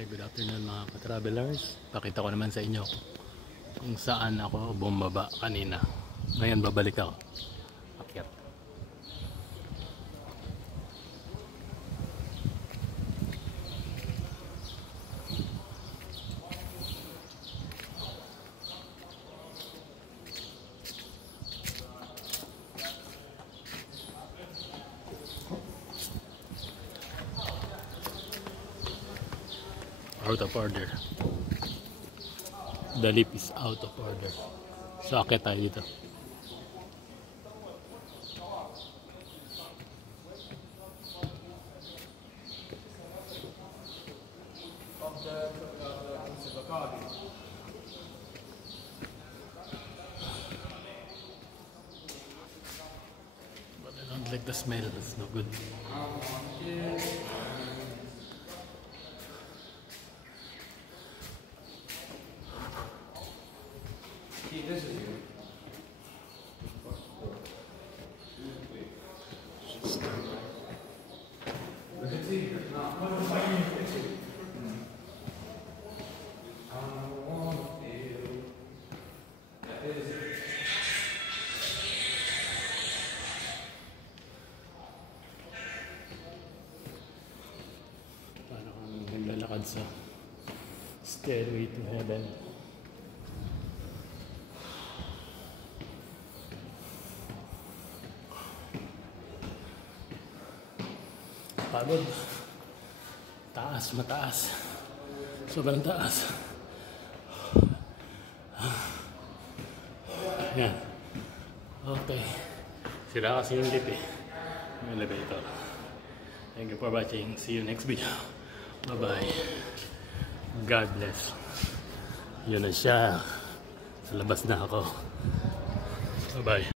Okay, good afternoon mga ka-travelers. Pakita ko naman sa inyo kung saan ako bumaba kanina. Ngayon babalik ako. Akyat. Out of order. The lift is out of order. So akit tayo dito. But I don't like the smell. It's no good. This is you. Paano kung naglalakad sa Stairway to Heaven? Pagod. Taas, mataas. Sobrang taas. Yan. Okay. Sira kasi yung lift eh. Yung elevator. Thank you for watching. See you next video. Bye-bye. God bless. Yun na siya. Sa labas na ako. Bye-bye.